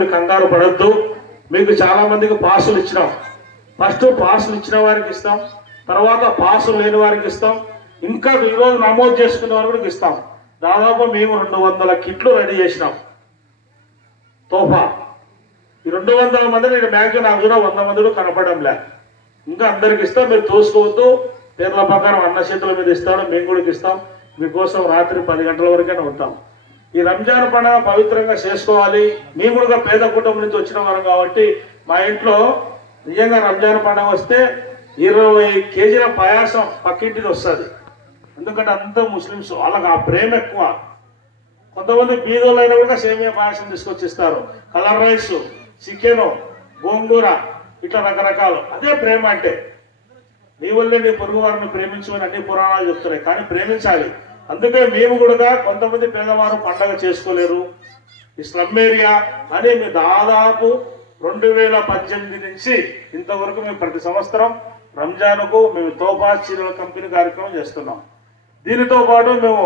మీరు కంగారు పడద్దు. మీకు చాలా మందికి పాసులు ఇచ్చినాం. ఫస్ట్ పాసులు ఇచ్చిన వారికి ఇస్తాం, తర్వాత పాసులు లేని వారికి ఇస్తాం, ఇంకా ఈరోజు నమోదు చేసుకునే వారికి ఇస్తాం. దాదాపు మేము 200 కిట్లు రెడీ చేసినాం తోఫా. ఈ 200 మంది నేను మ్యాక్సిమం నాకు కూడా 100 మంది కనపడంలే. ఇంకా అందరికి ఇస్తాం, మీరు తోసుకోవద్దు. పేర్ల ప్రకారం అన్న చేతుల మీద ఇస్తాడు, మేము కూడా ఇస్తాం. మీకోసం రాత్రి 10 గంటల వరకైనా ఉంటాం. ఈ రంజాన్ పండుగ పవిత్రంగా చేసుకోవాలి. మేము కూడా పేద కుటుంబం నుంచి వచ్చిన వారం కాబట్టి మా ఇంట్లో నిజంగా రంజాన్ పండుగ వస్తే 20 కేజీల పాయాసం పక్కింటిది వస్తుంది. ఎందుకంటే అంతా ముస్లిమ్స్, వాళ్ళకి ఆ ప్రేమ ఎక్కువ. కొంతమంది బీదోళ్ళు అయినా కూడా సేమియా పాయాసం తీసుకొచ్చిస్తారు. కలర్ రైస్, చికెను, గోంగూర, ఇట్లా రకరకాలు. అదే ప్రేమ అంటే. నీ వల్లే నీ పొరుగు వారిని ప్రేమించమని అన్ని పురాణాలు చెప్తున్నాయి, కానీ ప్రేమించాలి. అందుకే మేము కూడా కొంతమంది పేదవారు పండగ చేసుకోలేరు. ఈ స్లమ్ ఏరియా అని మేము దాదాపు 2018 నుంచి ఇంతవరకు మేము ప్రతి సంవత్సరం రంజాన్కు మేము తోఫా చీరల కంపెనీ కార్యక్రమం చేస్తున్నాం. దీనితో పాటు మేము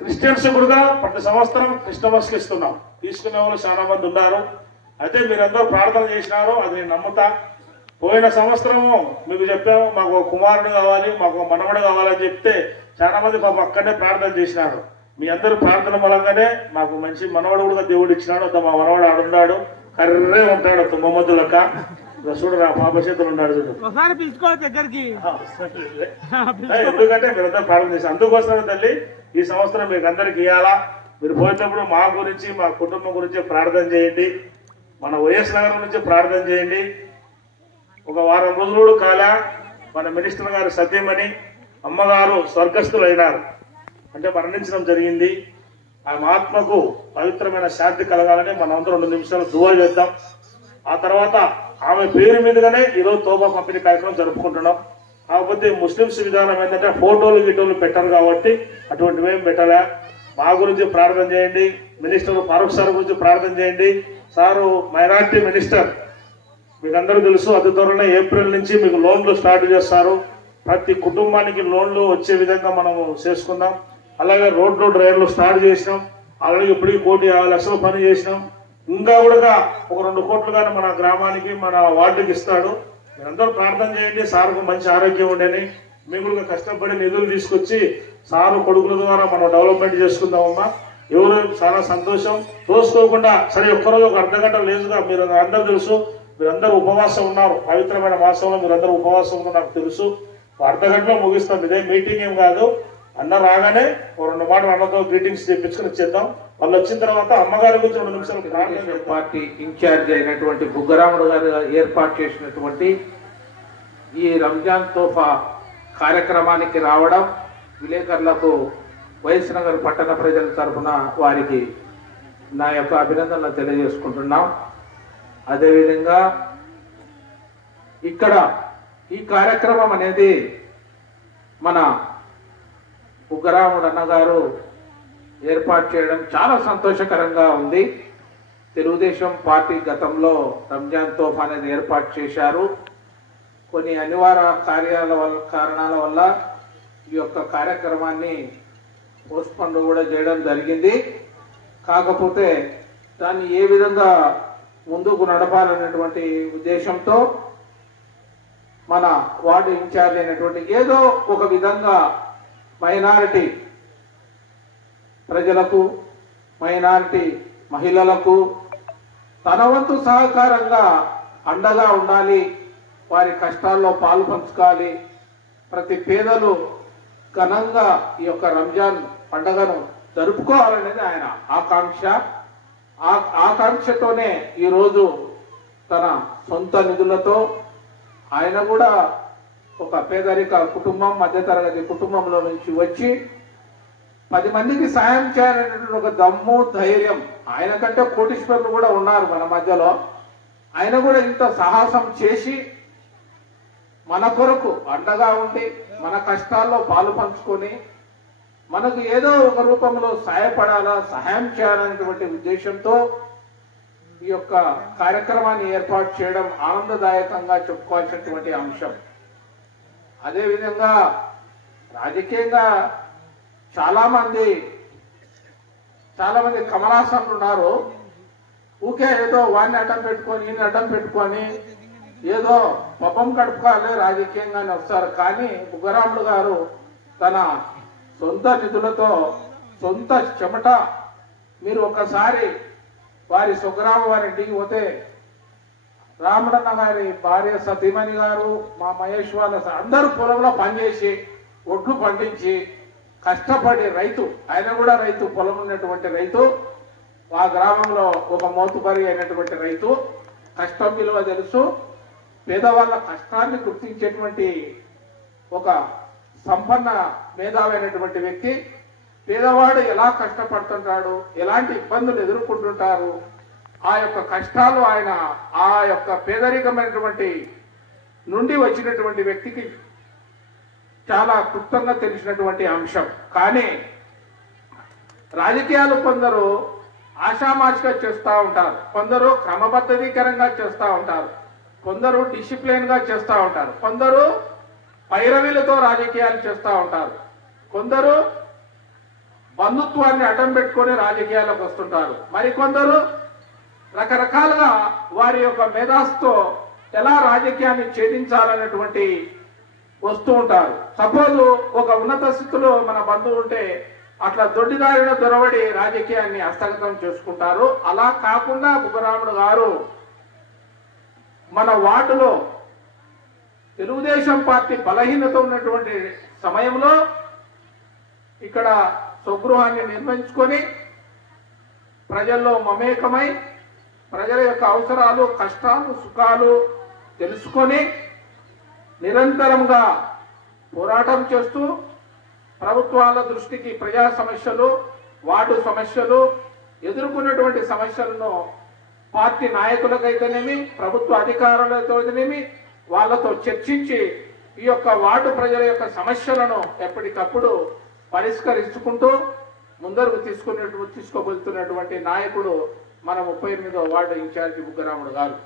క్రిస్టియన్స్ కూడా ప్రతి సంవత్సరం క్రిస్టమస్కి ఇస్తున్నాం. తీసుకునే వాళ్ళు చాలా మంది ఉన్నారు. అయితే మీరందరూ ప్రార్థన చేసినారు, అది నేను నమ్ముతా. పోయిన సంవత్సరము మీకు చెప్పాము, మాకు కుమారుడు కావాలి, మాకు మనవడు కావాలని చెప్తే చాలా మంది పాపం అక్కడనే ప్రార్థన చేసినారు. మీ అందరూ ప్రార్థన మూలంగానే మాకు మంచి మనవడు కూడా దేవుడు ఇచ్చినాడు. మా మనవడు ఆడున్నాడు, కర్రే ఉంటాడు తుమ్మమ్మద్దులక. చూడు నా పాప చేతులు ఉన్నాడు చూడు. ఎందుకంటే మీరందరూ ప్రార్థన చేశారు. అందుకోసమే తల్లి ఈ సంవత్సరం మీకు అందరికి ఇవ్వాలా. మీరు పోయేటప్పుడు మా గురించి, మా కుటుంబం గురించి ప్రార్థన చేయండి. మన వైఎస్ నగర్ నుంచి ప్రార్థన చేయండి. ఒక వారం రోజులు కాలా మన మినిస్టర్ గారు సత్యమని అమ్మగారు స్వర్గస్థులు అయినారు, అంటే మరణించడం జరిగింది. ఆమె ఆత్మకు పవిత్రమైన శాంతి కలగాలని మనం అందరూ 2 నిమిషాలు దువా చేద్దాం. ఆ తర్వాత ఆమె పేరు మీదుగానే ఈరోజు తోఫా పంపిణీ కార్యక్రమం జరుపుకుంటున్నాం. కాకపోతే ముస్లింస్ విధానం ఏంటంటే ఫోటోలు గిటోలు పెట్టారు కాబట్టి అటువంటివి ఏం పెట్టలే. మా గురించి ప్రార్థన చేయండి. మినిస్టర్ ఫారూక్ సార్ గురించి ప్రార్థన చేయండి. సారు మైనార్టీ మినిస్టర్, మీకు అందరూ తెలుసు. అతి త్వరలో ఏప్రిల్ నుంచి మీకు లోన్లు స్టార్ట్ చేస్తారు. ప్రతి కుటుంబానికి లోన్లు వచ్చే విధంగా మనం చేసుకుందాం. అలాగే రోడ్లు డ్రైవర్లు స్టార్ట్ చేసినాం. అలాగే ఇప్పటికి 1,50,00,000 లక్షలు పని చేసినాం. ఇంకా కూడా ఒక 2 కోట్లు కానీ మన గ్రామానికి, మన వార్డుకి ఇస్తాడు. మీరందరూ ప్రార్థన చేయండి. సార్కు మంచి ఆరోగ్యం ఉండని, మేము కూడా కష్టపడి నిధులు తీసుకొచ్చి సారు కొడుకుల ద్వారా మనం డెవలప్మెంట్ చేసుకుందామమ్మా. ఎవరు చాలా సంతోషం. తోసుకోకుండా సరే ఒక్కరోజు ఒక అర్ధగంట లేదుగా. మీరు అందరూ తెలుసు, మీరందరూ ఉపవాసం ఉన్నారు. పవిత్రమైన మాసంలో మీరందరూ ఉపవాసం ఉన్నారు నాకు తెలుసు. అర్ధగంటలో ముగిస్తాం. ఇదే మీటింగ్ ఏం కాదు. అన్న రాగానే 2 మాటలు అన్నతో గ్రీటింగ్స్ తెప్పించుకుని ఇచ్చేద్దాం. వాళ్ళు వచ్చిన తర్వాత అమ్మగారి గురించి 2 నిమిషాలు. పార్టీ ఇన్ఛార్జ్ అయినటువంటి బుగ్గరాముడు గారు ఏర్పాటు చేసినటువంటి ఈ రంజాన్ తోఫా కార్యక్రమానికి రావడం విలేకరులకు వైఎస్ నగర్ పట్టణ ప్రజల తరఫున వారికి నా యొక్క అభినందనలు తెలియజేసుకుంటున్నాం. అదేవిధంగా ఇక్కడ ఈ కార్యక్రమం అనేది మన బుగ్గరాముడు అన్నగారు ఏర్పాటు చేయడం చాలా సంతోషకరంగా ఉంది. తెలుగుదేశం పార్టీ గతంలో రంజాన్ తోఫా అనేది ఏర్పాటు చేశారు. కొన్ని అనివార్య కారణాల వల్ల ఈ యొక్క కార్యక్రమాన్ని పోస్ట్పోన్ కూడా చేయడం జరిగింది. కాకపోతే దాన్ని ఏ విధంగా ముందుకు నడపాలనేటువంటి ఉద్దేశంతో మన వార్డు ఇన్ఛార్జ్ అయినటువంటి ఏదో ఒక విధంగా మైనారిటీ ప్రజలకు, మైనారిటీ మహిళలకు తన వంతు సహకారంగా అండగా ఉండాలి, వారి కష్టాల్లో పాలు పంచుకోవాలి. ప్రతి పేదలు ఘనంగా ఈ యొక్క రంజాన్ పండుగను జరుపుకోవాలనేది ఆయన ఆకాంక్ష. ఆకాంక్షతోనే ఈరోజు తన సొంత నిధులతో ఆయన కూడా ఒక పేదరిక కుటుంబం, మధ్యతరగతి కుటుంబంలో నుంచి వచ్చి 10 మందికి సాయం చేయాలనేటువంటి ఒక దమ్ము, ధైర్యం. ఆయన కంటే కోటీశ్వరులు కూడా ఉన్నారు మన మధ్యలో. ఆయన కూడా ఇంత సాహసం చేసి మన కొరకు అండగా ఉండి మన కష్టాల్లో పాలు పంచుకొని మనకు ఏదో ఒక రూపంలో సహాయపడాలా, సహాయం చేయాలనేటువంటి ఉద్దేశంతో ఈ యొక్క కార్యక్రమాన్ని ఏర్పాటు చేయడం ఆనందదాయకంగా చెప్పుకోవాల్సినటువంటి అంశం. అదేవిధంగా రాజకీయంగా చాలా మంది కమలాసన్లు ఉన్నారు. ఊకే ఏదో వాడిని అడ్డం పెట్టుకొని ఈయన అడ్డం పెట్టుకొని ఏదో పపం గడుపుకోవాలి రాజకీయంగానే వస్తారు. కానీ బుగ్గరాముడు గారు తన సొంత నిధులతో సొంత చెమట, మీరు ఒకసారి వారి స్వగ్రామ వారి ఇంటికి పోతే రామడన్న గారి భార్య సతీమణి గారు, మా మహేష్ వాళ్ళ అందరూ పొలంలో పనిచేసి ఒడ్లు పండించి కష్టపడి రైతు, ఆయన కూడా రైతు, పొలం ఉన్నటువంటి రైతు, ఆ గ్రామంలో ఒక మోతుబరి అయినటువంటి రైతు, కష్టం విలువ తెలుసు, పేదవాళ్ళ కష్టాన్ని గుర్తించేటువంటి ఒక సంపన్న మేధావైనటువంటి వ్యక్తి. పేదవాడు ఎలా కష్టపడుతుంటాడు, ఎలాంటి ఇబ్బందులు ఎదుర్కొంటుంటారు, ఆ యొక్క కష్టాలు ఆయన ఆ యొక్క పేదరికమైనటువంటి నుండి వచ్చినటువంటి వ్యక్తికి చాలా క్లుప్తంగా తెలిసినటువంటి అంశం. కానీ రాజకీయాలు కొందరు ఆషామాషిగా చేస్తూ ఉంటారు, కొందరు క్రమబద్ధీకరంగా చేస్తూ ఉంటారు, కొందరు డిసిప్లిన్ గా చేస్తూ ఉంటారు, కొందరు పైరవీలతో రాజకీయాలు చేస్తూ ఉంటారు, కొందరు బంధుత్వాన్ని అడ్డం పెట్టుకొని రాజకీయాలకు వస్తుంటారు, మరికొందరు రకరకాలుగా వారి యొక్క మేధాస్తో ఎలా రాజకీయాన్ని ఛేదించాలనేటువంటి వస్తూ ఉంటారు. సపోజ్ ఒక ఉన్నత స్థితిలో మన బంధువు ఉంటే అట్లా దొడ్డిదారిన దొరవడి రాజకీయాన్ని హస్తగతం చేసుకుంటారు. అలా కాకుండా బుగ్గరాముడు గారు మన వార్డులో తెలుగుదేశం పార్టీ బలహీనత ఉన్నటువంటి సమయంలో ఇక్కడ స్వగృహాన్ని నిర్మించుకొని ప్రజల్లో మమేకమై ప్రజల యొక్క అవసరాలు, కష్టాలు, సుఖాలు తెలుసుకొని నిరంతరంగా పోరాటం చేస్తూ ప్రభుత్వాల దృష్టికి ప్రజా సమస్యలు, వార్డు సమస్యలు, ఎదుర్కొన్నటువంటి సమస్యలను పార్టీ నాయకులకైతేనేమి, ప్రభుత్వ అధికారులతోనేమి వాళ్ళతో చర్చించి ఈ యొక్క వార్డు ప్రజల యొక్క సమస్యలను ఎప్పటికప్పుడు పరిష్కరించుకుంటూ ముందరకు తీసుకోబోతున్నటువంటి నాయకుడు మన 38వ వార్డు ఇన్ఛార్జి బుగ్గరాముడు గారు.